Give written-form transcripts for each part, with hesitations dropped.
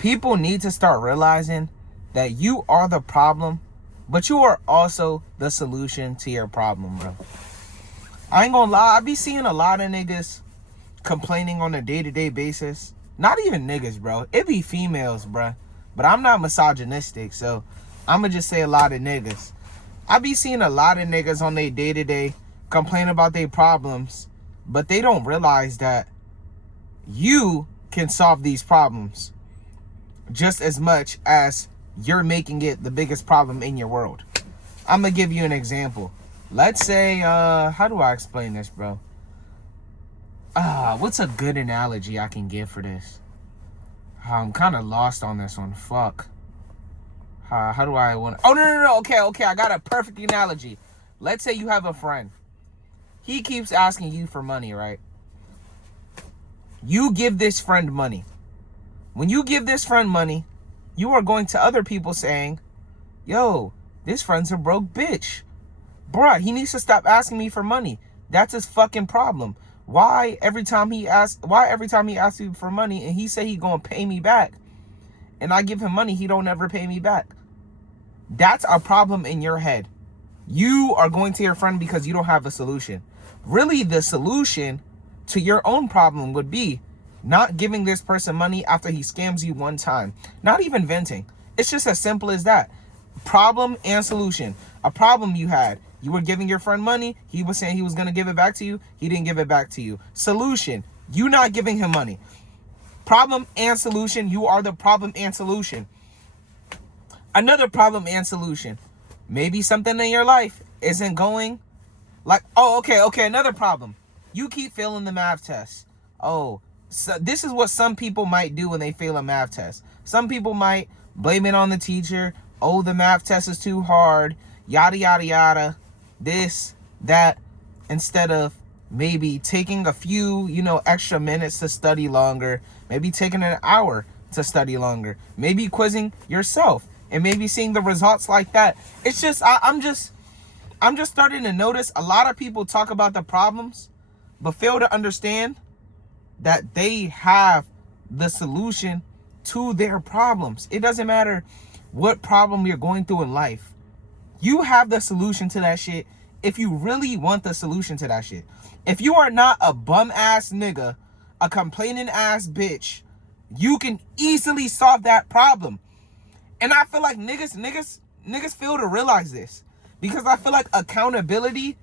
People need to start realizing that you are the problem, but you are also the solution to your problem, bro. I ain't gonna lie, I be seeing a lot of niggas complaining on a day-to-day basis. Not even niggas, bro. It be females, bro. But I'm not misogynistic, so I'ma just say a lot of niggas. I be seeing a lot of niggas on their day-to-day complain about their problems, but they don't realize that you can solve these problems just as much as you're making it the biggest problem in your world. I'm gonna give you an example. Let's say, how do I explain this, bro? What's a good analogy I can give for this? I'm kind of lost on this one. Fuck. How do I want? Oh, no. Okay. I got a perfect analogy. Let's say you have a friend. He keeps asking you for money, right? You give this friend money. When you give this friend money, you are going to other people saying, yo, this friend's a broke bitch. Bruh, he needs to stop asking me for money. That's his fucking problem. Why every time he asks me for money and he say he gonna pay me back and I give him money, he don't ever pay me back? That's a problem in your head. You are going to your friend because you don't have a solution. Really, the solution to your own problem would be not giving this person money after he scams you one time. Not even venting. It's just as simple as that. Problem and solution. A problem you had. You were giving your friend money. He was saying he was going to give it back to you. He didn't give it back to you. Solution. You not giving him money. Problem and solution. You are the problem and solution. Another problem and solution. Maybe something in your life isn't going like, okay. Another problem. You keep failing the math test. So this is what some people might do when they fail a math test. Some people might blame it on the teacher. Oh, the math test is too hard. Yada, yada, yada. This, that. Instead of maybe taking a few, extra minutes to study longer. Maybe taking an hour to study longer. Maybe quizzing yourself. And maybe seeing the results like that. It's just, I'm just starting to notice a lot of people talk about the problems, but fail to understand that they have the solution to their problems. It doesn't matter what problem you're going through in life. You have the solution to that shit if you really want the solution to that shit. If you are not a bum ass nigga, a complaining ass bitch, you can easily solve that problem. And I feel like niggas fail to realize this, because I feel like accountability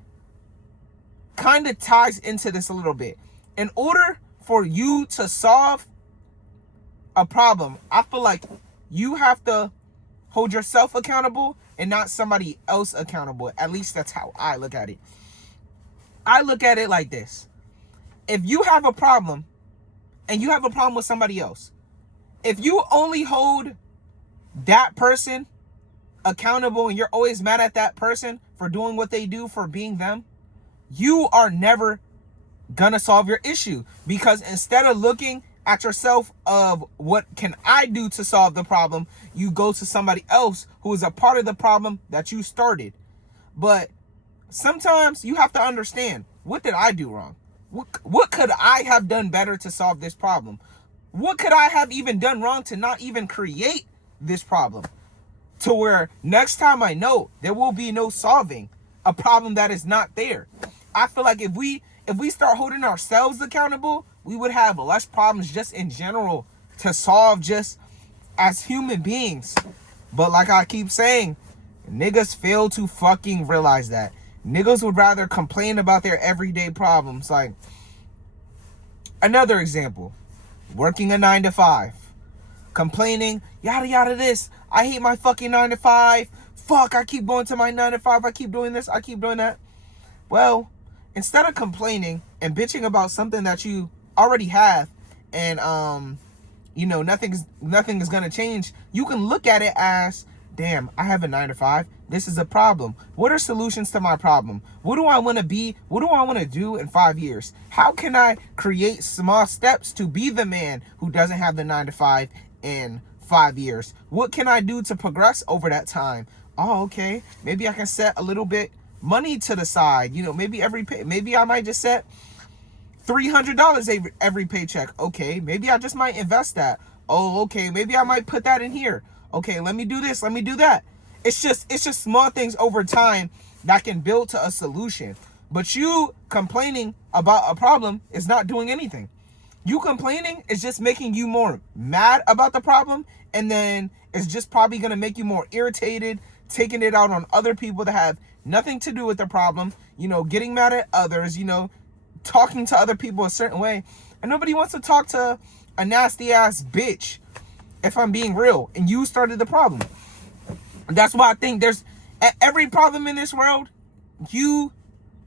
kind of ties into this a little bit. In order for you to solve a problem, I feel like you have to hold yourself accountable and not somebody else accountable. At least that's how I look at it. I look at it like this. If you have a problem and you have a problem with somebody else, if you only hold that person accountable and you're always mad at that person for doing what they do, for being them, you are never gonna solve your issue. Because instead of looking at yourself of what can I do to solve the problem, you go to somebody else who is a part of the problem that you started. But sometimes you have to understand, what did I do wrong? What could I have done better to solve this problem? What could I have even done wrong to not even create this problem? To where next time I know there will be no solving a problem that is not there. I feel like if we start holding ourselves accountable, we would have less problems just in general to solve just as human beings. But like I keep saying, niggas fail to fucking realize that. Niggas would rather complain about their everyday problems. Like, another example, working a 9-to-5, complaining, yada yada this, I hate my fucking 9-to-5, fuck, I keep going to my 9-to-5, I keep doing this, I keep doing that. Well, instead of complaining and bitching about something that you already have and nothing is gonna change, you can look at it as, damn, I have a 9-to-5. This is a problem. What are solutions to my problem? What do I want to be? What do I want to do in 5 years? How can I create small steps to be the man who doesn't have the 9-to-5 in 5 years? What can I do to progress over that time? Oh, okay. Maybe I can set a little bit money to the side. Maybe I might just set $300 every paycheck. Okay, maybe I just might invest that. Oh, okay, maybe I might put that in here. Okay, let me do this, let me do that. It's just small things over time that can build to a solution. But you complaining about a problem is not doing anything. You complaining is just making you more mad about the problem, and then it's just probably going to make you more irritated, taking it out on other people that have nothing to do with the problem, you know, getting mad at others, you know, talking to other people a certain way. And nobody wants to talk to a nasty ass bitch, if I'm being real, and you started the problem. And that's why I think there's every problem in this world, you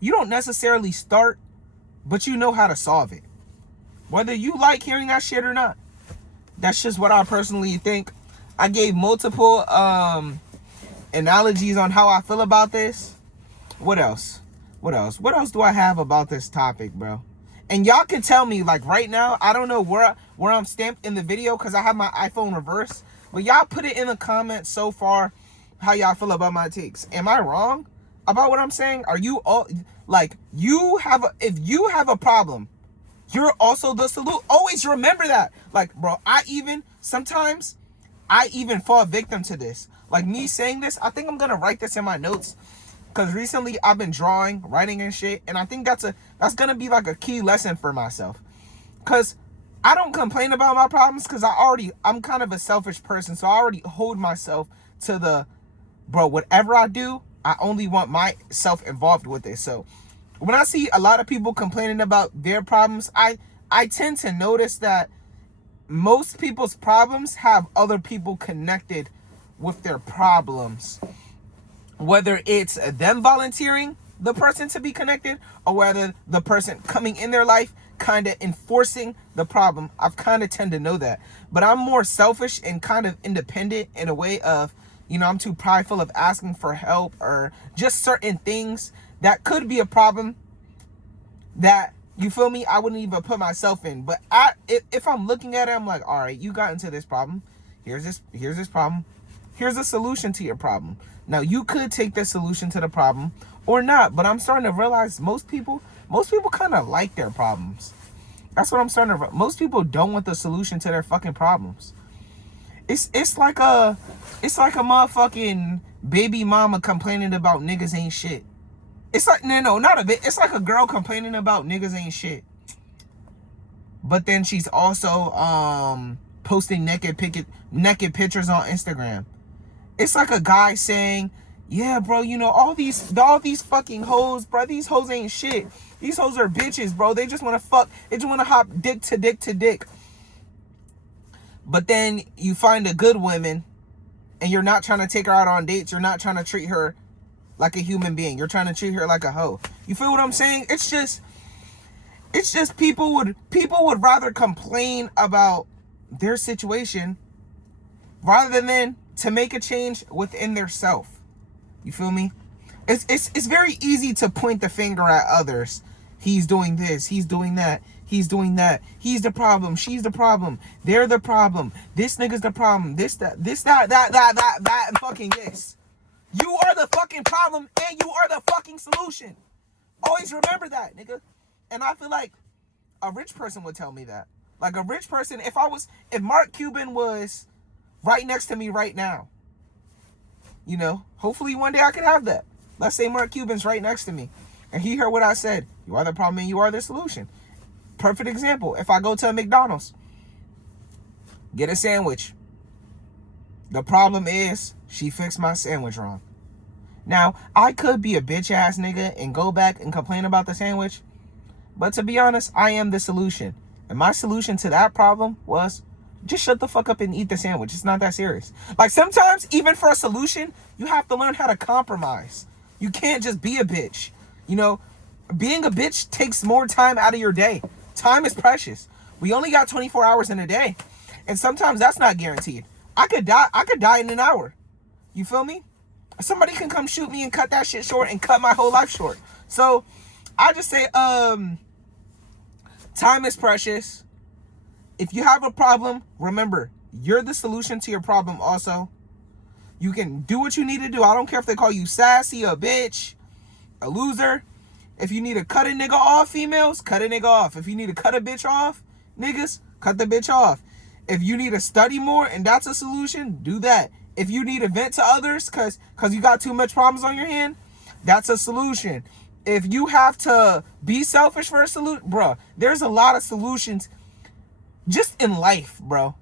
don't necessarily start, but you know how to solve it. Whether you like hearing that shit or not. That's just what I personally think. I gave multiple analogies on how I feel about this. What else? What else do I have about this topic, bro? And y'all can tell me, like, right now, I don't know where I'm stamped in the video because I have my iPhone reversed. But y'all put it in the comments so far how y'all feel about my takes. Am I wrong about what I'm saying? Are you all, like, if you have a problem, you're also the solution. Always remember that. Like, bro, sometimes I even fall victim to this. Like, me saying this, I think I'm going to write this in my notes. Because recently I've been writing and shit. And I think that's going to be like a key lesson for myself. Because I don't complain about my problems because I'm kind of a selfish person. So I already hold myself to bro, whatever I do, I only want myself involved with it. So when I see a lot of people complaining about their problems, I tend to notice that most people's problems have other people connected with their problems. Whether it's them volunteering the person to be connected, or whether the person coming in their life kind of enforcing the problem. I've kind of tend to know that. But I'm more selfish and kind of independent in a way of, you know, I'm too prideful of asking for help or just certain things that could be a problem that, you feel me, I wouldn't even put myself in. But if I'm looking at it, I'm like, all right, you got into this problem. Here's this problem. Here's a solution to your problem. Now, you could take the solution to the problem or not, but I'm starting to realize most people kind of like their problems. That's what I'm starting to. Most people don't want the solution to their fucking problems. It's like a motherfucking baby mama complaining about niggas ain't shit. It's like, no, not a bit. It's like a girl complaining about niggas ain't shit. But then she's also posting naked pictures on Instagram. It's like a guy saying, yeah, bro, you know, all these fucking hoes, bro, these hoes ain't shit. These hoes are bitches, bro. They just want to fuck. They just want to hop dick to dick to dick. But then you find a good woman and you're not trying to take her out on dates. You're not trying to treat her like a human being. You're trying to treat her like a hoe. You feel what I'm saying? It's just people would rather complain about their situation rather than to make a change within their self. You feel me? It's very easy to point the finger at others. He's doing this, he's doing that, he's doing that. He's the problem, she's the problem, they're the problem, this nigga's the problem, that, and fucking this. You are the fucking problem and you are the fucking solution. Always remember that, nigga. And I feel like a rich person would tell me that. Like a rich person, if Mark Cuban was right next to me right now, you know, hopefully one day I could have that. Let's say Mark Cuban's right next to me and he heard what I said. You are the problem and you are the solution. Perfect example. If I go to a McDonald's, get a sandwich. The problem is she fixed my sandwich wrong. Now, I could be a bitch ass nigga and go back and complain about the sandwich. But to be honest, I am the solution. And my solution to that problem was just shut the fuck up and eat the sandwich. It's not that serious. Like sometimes, even for a solution, you have to learn how to compromise. You can't just be a bitch. You know, being a bitch takes more time out of your day. Time is precious. We only got 24 hours in a day. And sometimes that's not guaranteed. I could die in an hour. You feel me? Somebody can come shoot me and cut that shit short and cut my whole life short. So I just say, time is precious. If you have a problem, remember, you're the solution to your problem also. You can do what you need to do. I don't care if they call you sassy, a bitch, a loser. If you need to cut a nigga off, females, cut a nigga off. If you need to cut a bitch off, niggas, cut the bitch off. If you need to study more and that's a solution, do that. If you need to vent to others cause you got too much problems on your hand, that's a solution. If you have to be selfish for a solution, bro, there's a lot of solutions just in life, bro.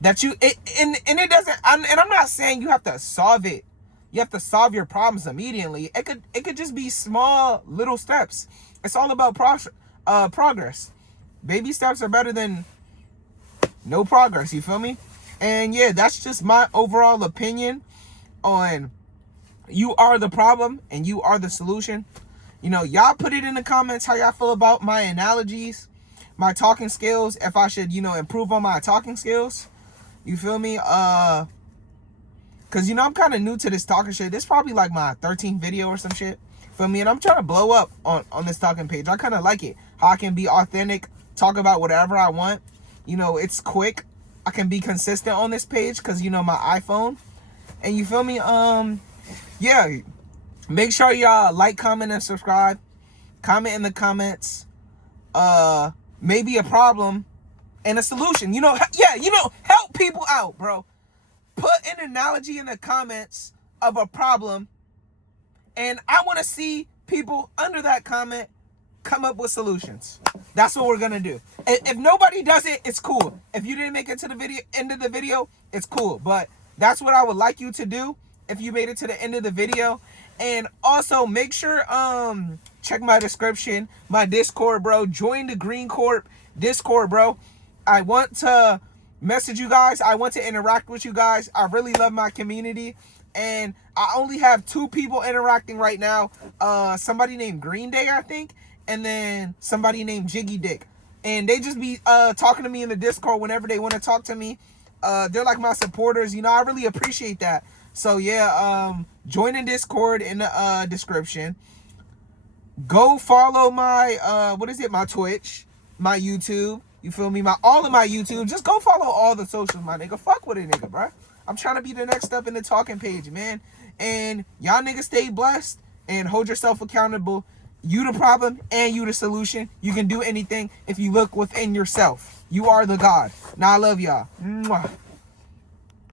That it doesn't, and I'm not saying you have to solve it. You have to solve your problems immediately. It could just be small little steps. It's all about progress. Baby steps are better than no progress, you feel me? And yeah, that's just my overall opinion on you are the problem and you are the solution. You know, y'all put it in the comments how y'all feel about my analogies, my talking skills, if I should, you know, improve on my talking skills. You feel me? Cause you know I'm kind of new to this talking shit. This is probably like my 13th video or some shit. Feel me? And I'm trying to blow up on this talking page. I kind of like it. How I can be authentic, talk about whatever I want. You know, it's quick. I can be consistent on this page because, you know, my iPhone. And you feel me? Yeah. Make sure y'all like, comment, and subscribe. Comment in the comments. Maybe a problem and a solution. You know, yeah, you know, help people out, bro. Put an analogy in the comments of a problem. And I want to see people under that comment come up with solutions. That's what we're gonna do. If nobody does it, it's cool. If you didn't make it to the end of the video, it's cool. But that's what I would like you to do if you made it to the end of the video. And also make sure check my description, my Discord, bro. Join the Green Corp Discord, bro. I want to message you guys. I want to interact with you guys. I really love my community. And I only have 2 people interacting right now. Somebody named Green Day, I think. And then somebody named Jiggy Dick. And they just be talking to me in the Discord whenever they want to talk to me. They're like my supporters. You know, I really appreciate that. So, yeah, join the Discord in the description. Go follow my, my Twitch, my YouTube. You feel me? All of my YouTube. Just go follow all the socials, my nigga. Fuck with it, nigga, bro. I'm trying to be the next step in the talking page, man. And y'all niggas stay blessed and hold yourself accountable. You the problem and you the solution. You can do anything if you look within yourself. You are the God. Now I love y'all. Mwah.